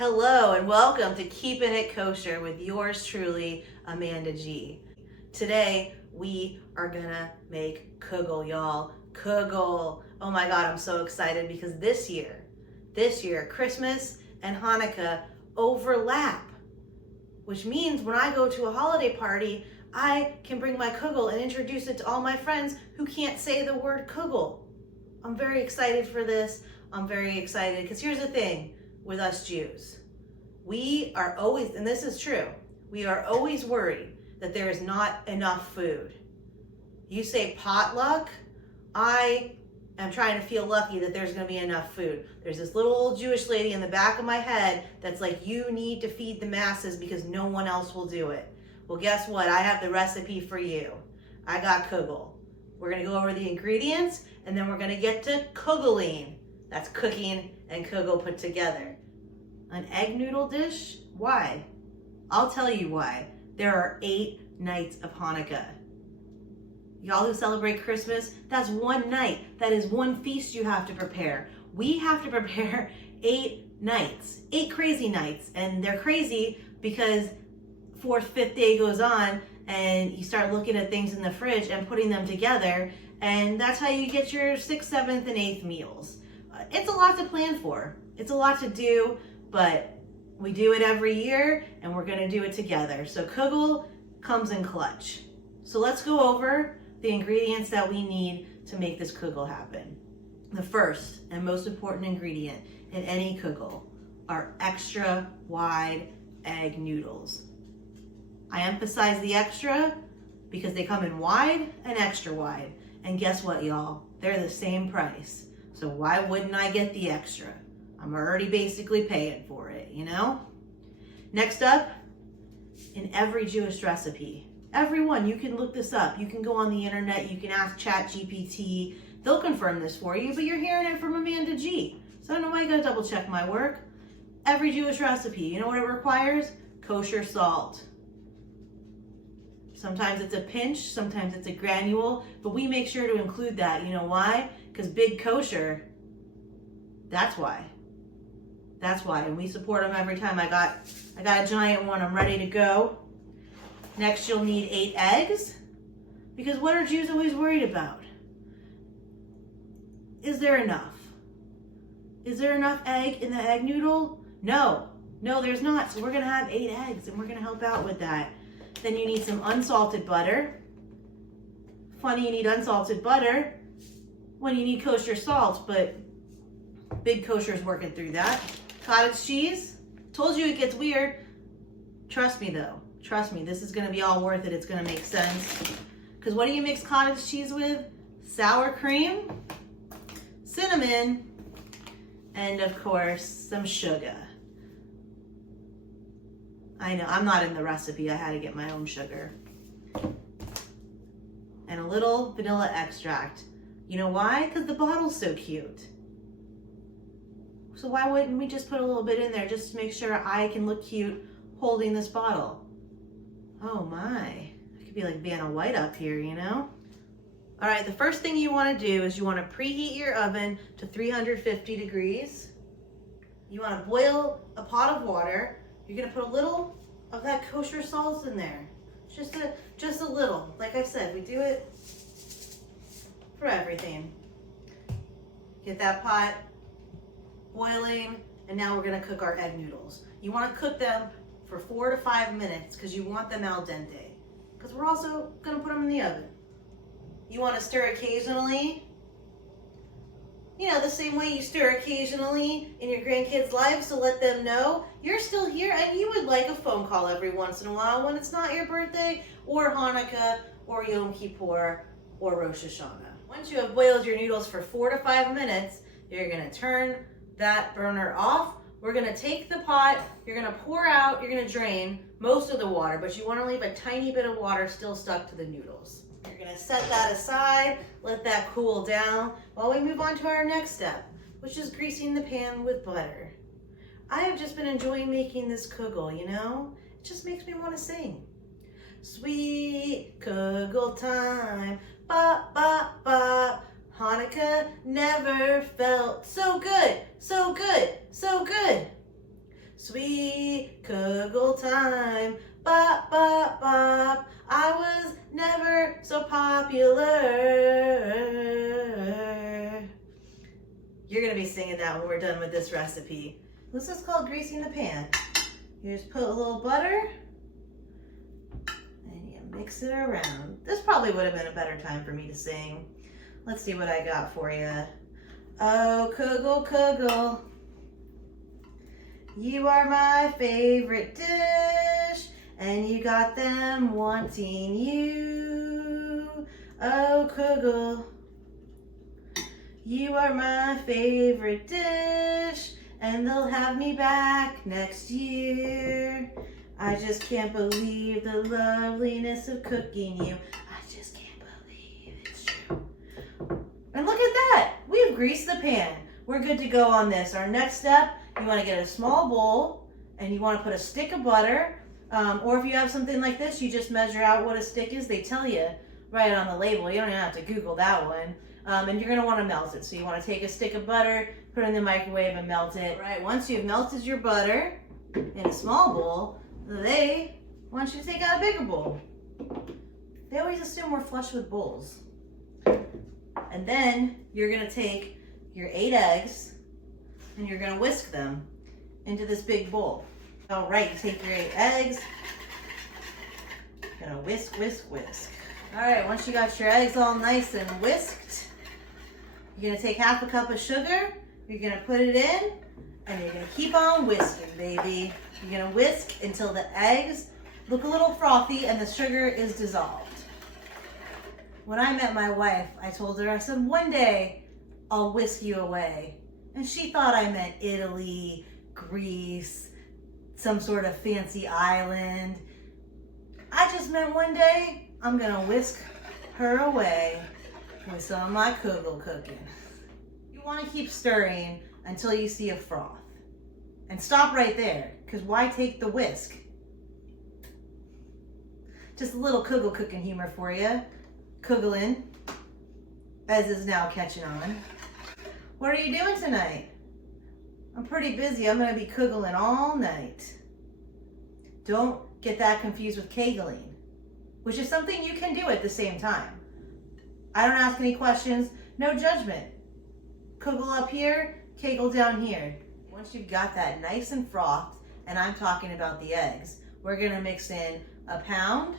Hello and welcome to Keeping It Kosher with yours truly, Amanda G. Today we are gonna make kugel, y'all. Kugel. Oh my God, I'm so excited because this year, Christmas and Hanukkah overlap, which means when I go to a holiday party, I can bring my kugel and introduce it to all my friends who can't say the word kugel. I'm very excited for this. I'm very excited because here's the thing with us Jews. We are always, and this is true, we are always worried that there is not enough food. You say potluck, I am trying to feel lucky that there's going to be enough food. There's this little old Jewish lady in the back of my head that's like, you need to feed the masses because no one else will do it. Well, guess what? I have the recipe for you. I got kugel. We're going to go over the ingredients and then we're going to get to kugeling. That's cooking and kugel put together. An egg noodle dish? Why? I'll tell you why. There are 8 nights of Hanukkah. Y'all who celebrate Christmas, that's one night. That is one feast you have to prepare. We have to prepare 8 nights, 8 crazy nights. And they're crazy because 4th, 5th day goes on and you start looking at things in the fridge and putting them together. And that's how you get your 6th, 7th, and 8th meals. It's a lot to plan for. It's a lot to do, but we do it every year and we're gonna do it together. So kugel comes in clutch. So let's go over the ingredients that we need to make this kugel happen. The first and most important ingredient in any kugel are extra wide egg noodles. I emphasize the extra because they come in wide and extra wide. And guess what, y'all? They're the same price. So why wouldn't I get the extra? I'm already basically paying for it, you know? Next up, in every Jewish recipe, everyone, you can look this up. You can go on the internet, you can ask ChatGPT. They'll confirm this for you, but you're hearing it from Amanda G. So I don't know why you gotta double check my work. Every Jewish recipe, you know what it requires? Kosher salt. Sometimes it's a pinch, sometimes it's a granule, but we make sure to include that. You know why? Because big kosher, that's why. That's why, and we support them every time. I got a giant one, I'm ready to go. Next, you'll need 8 eggs, because what are Jews always worried about? Is there enough? Is there enough egg in the egg noodle? No, there's not, so we're gonna have 8 eggs, and we're gonna help out with that. Then you need some unsalted butter. Funny you need unsalted butter when you need kosher salt, but big kosher is working through that. Cottage cheese. Told you it gets weird. Trust me though. Trust me, this is gonna be all worth it. It's gonna make sense. Because what do you mix cottage cheese with? Sour cream, cinnamon, and of course, some sugar. I know, I'm not in the recipe. I had to get my own sugar. And a little vanilla extract. You know why? Because the bottle's so cute. So why wouldn't we just put a little bit in there just to make sure I can look cute holding this bottle? Oh my, I could be like Vanna White up here, you know? All right, the first thing you want to do is you want to preheat your oven to 350 degrees. You want to boil a pot of water. You're gonna put a little of that kosher salt in there. Just a little. Like I said, we do it for everything. Get that pot boiling, and now we're gonna cook our egg noodles. You wanna cook them for 4 to 5 minutes because you want them al dente. Because we're also gonna put them in the oven. You wanna stir occasionally. You know, the same way you stir occasionally in your grandkids' lives to let them know you're still here and you would like a phone call every once in a while when it's not your birthday or Hanukkah or Yom Kippur or Rosh Hashanah. Once you have boiled your noodles for 4 to 5 minutes, you're gonna turn that burner off. We're gonna take the pot, you're gonna pour out, you're gonna drain most of the water, but you wanna leave a tiny bit of water still stuck to the noodles. You're gonna set that aside, let that cool down while we move on to our next step, which is greasing the pan with butter. I have just been enjoying making this kugel, you know? It just makes me wanna sing. Sweet kugel time, bop, bop, bop. Hannukah never felt so good, so good, so good. Sweet Kugel time. Bop, bop, bop. I was never so popular. You're gonna be singing that when we're done with this recipe. This is called greasing the pan. You just put a little butter and you mix it around. This probably would have been a better time for me to sing. Let's see what I got for you. Oh, Kugel, Kugel, you are my favorite dish, and you got them wanting you. Oh, Kugel, you are my favorite dish, and they'll have me back next year. I just can't believe the loveliness of cooking you. I just can't believe it's true. And look at that, we've greased the pan. We're good to go on this. Our next step, you want to get a small bowl and you want to put a stick of butter, or if you have something like this, you just measure out what a stick is. They tell you right on the label. You don't even have to Google that one. And you're going to want to melt it. So you want to take a stick of butter, put it in the microwave and melt it. Right, once you've melted your butter in a small bowl, they want you to take out a bigger bowl. They always assume we're flush with bowls. And then you're going to take your 8 eggs and you're going to whisk them into this big bowl. All right, you take your 8 eggs, you're going to whisk, whisk, whisk. All right, once you got your eggs all nice and whisked, you're going to take half a cup of sugar, you're going to put it in, and you're going to keep on whisking, baby. You're going to whisk until the eggs look a little frothy and the sugar is dissolved. When I met my wife, I told her, I said, one day I'll whisk you away. And she thought I meant Italy, Greece, some sort of fancy island. I just meant one day I'm gonna whisk her away with some of my Kugel cooking. You wanna keep stirring until you see a froth. And stop right there, because why take the whisk? Just a little Kugel cooking humor for you. Kugelin, as is now catching on. What are you doing tonight? I'm pretty busy. I'm going to be Kugeling all night. Don't get that confused with Kegeling, which is something you can do at the same time. I don't ask any questions, no judgment. Kugel up here, Kegel down here. Once you've got that nice and frothed, and I'm talking about the eggs, we're going to mix in a pound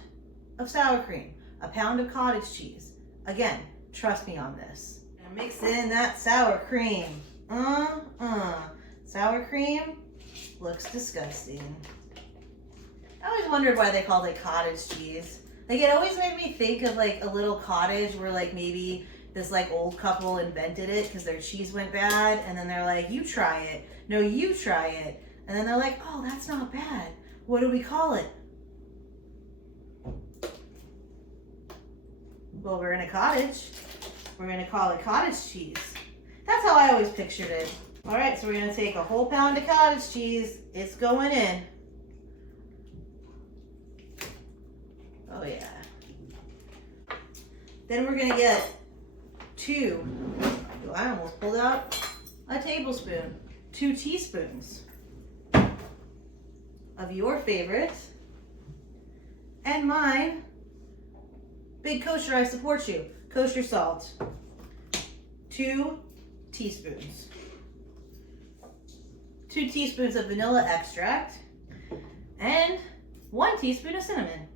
of sour cream, a pound of cottage cheese. Again, trust me on this. And mix in that sour cream. Sour cream looks disgusting. I always wondered why they called it cottage cheese. Like, it always made me think of like a little cottage where like maybe this like old couple invented it because their cheese went bad, and then they're like, you try it. No, you try it. And then they're like, oh, that's not bad. What do we call it? Well, we're in a cottage. We're going to call it cottage cheese. That's how I always pictured it. All right, so we're going to take a whole pound of cottage cheese. It's going in. Oh, yeah. Then we're going to get I almost pulled out a tablespoon, 2 teaspoons of your favorite and mine. Big Kosher, I support you. Kosher salt. 2 teaspoons. 2 teaspoons of vanilla extract. And 1 teaspoon of cinnamon.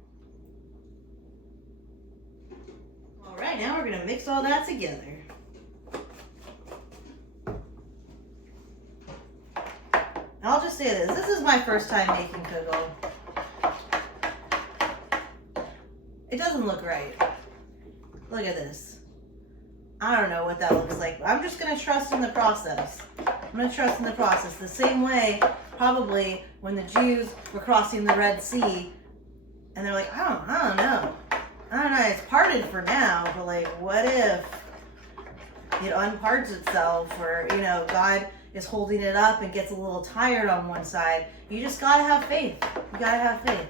All right, now we're going to mix all that together. I'll just say this. This is my first time making Kugel. It doesn't look right. Look at this. I don't know what that looks like. I'm just going to trust in the process. I'm going to trust in the process. The same way, probably, when the Jews were crossing the Red Sea, and they're like, I don't know. It's parted for now, but like, what if it unparts itself, or, you know, God is holding it up and gets a little tired on one side? You just got to have faith. You got to have faith.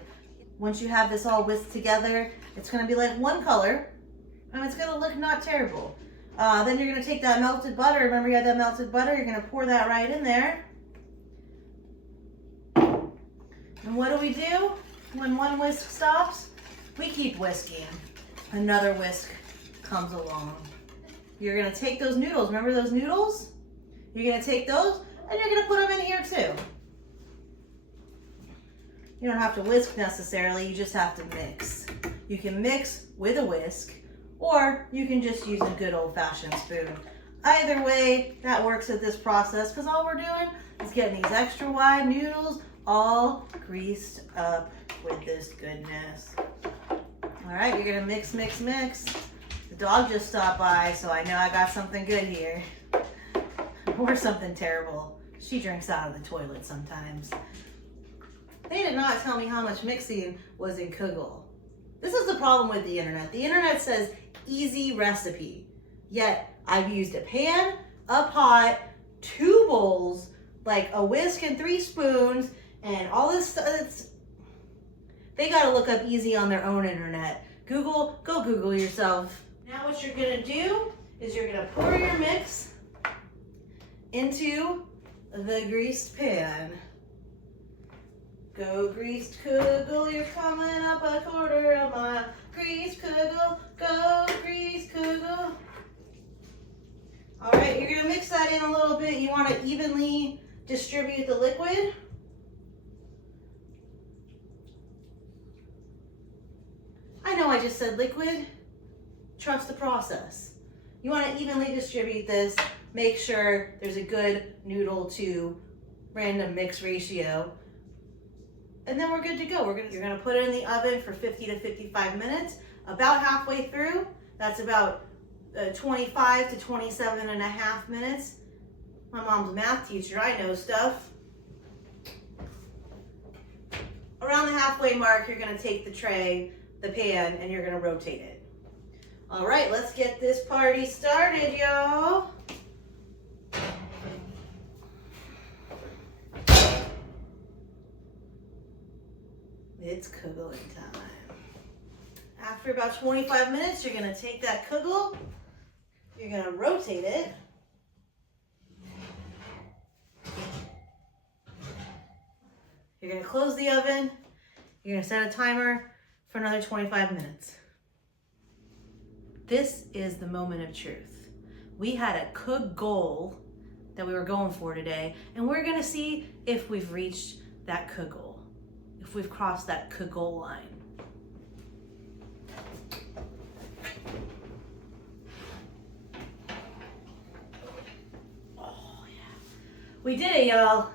Once you have this all whisked together, it's going to be like one color, and it's going to look not terrible. Then you're going to take that melted butter. Remember you had that melted butter? You're going to pour that right in there. And what do? When one whisk stops, we keep whisking. Another whisk comes along. You're gonna take those noodles, remember those noodles? You're gonna take those and you're gonna put them in here too. You don't have to whisk necessarily, you just have to mix. You can mix with a whisk, or you can just use a good old-fashioned spoon. Either way, that works at this process, because all we're doing is getting these extra wide noodles all greased up with this goodness. All right, you're gonna mix, mix, mix. The dog just stopped by, so I know I got something good here. Or something terrible. She drinks out of the toilet sometimes. They did not tell me how much mixing was in Kugel. This is the problem with the internet. The internet says easy recipe, yet I've used a pan, a pot, 2 bowls, like a whisk and 3 spoons, and all this stuff. They gotta look up easy on their own internet. Google, go Google yourself. Now what you're gonna do is you're gonna pour your mix into the greased pan. Go greased Kugel, you're coming up a 1/4 mile. Greased Kugel, go greased Kugel. All right, you're gonna mix that in a little bit. You wanna evenly distribute the liquid. I know I just said liquid. Trust the process. You wanna evenly distribute this. Make sure there's a good noodle to random mix ratio. And then we're good to go. You're gonna put it in the oven for 50 to 55 minutes. About halfway through, that's about 25 to 27 and a half minutes. My mom's a math teacher, I know stuff. Around the halfway mark, you're gonna take the tray, the pan, and you're gonna rotate it. All right, let's get this party started, y'all. It's Kugeling time. After about 25 minutes, you're gonna take that Kugel, you're gonna rotate it. You're gonna close the oven, you're gonna set a timer for another 25 minutes. This is the moment of truth. We had a Kugel that we were going for today, and we're gonna see if we've reached that Kugel, if we've crossed that Kugel line. Oh yeah, we did it, y'all.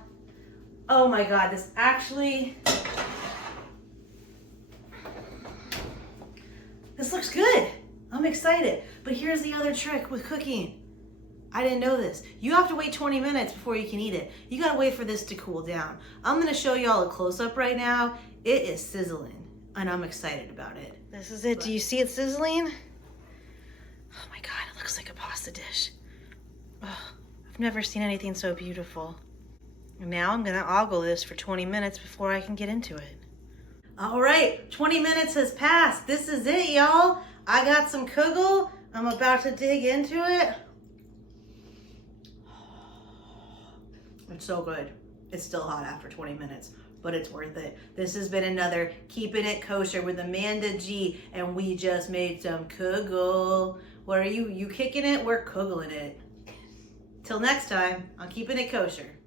Oh my God, this looks good. I'm excited. But here's the other trick with cooking. I didn't know this. You have to wait 20 minutes before you can eat it. You gotta wait for this to cool down. I'm gonna show y'all a close-up right now. It is sizzling, and I'm excited about it. This is it. Do you see it sizzling? Oh my God, it looks like a pasta dish. Oh, I've never seen anything so beautiful. And now I'm gonna ogle this for 20 minutes before I can get into it. All right, 20 minutes has passed. This is it, y'all. I got some Kugel. I'm about to dig into it. It's so good. It's still hot after 20 minutes, but it's worth it. This has been another Keeping It Kosher with Amanda G, and we just made some Kugel. What are you kicking it? We're Kugeling it. Till next time on Keeping It Kosher.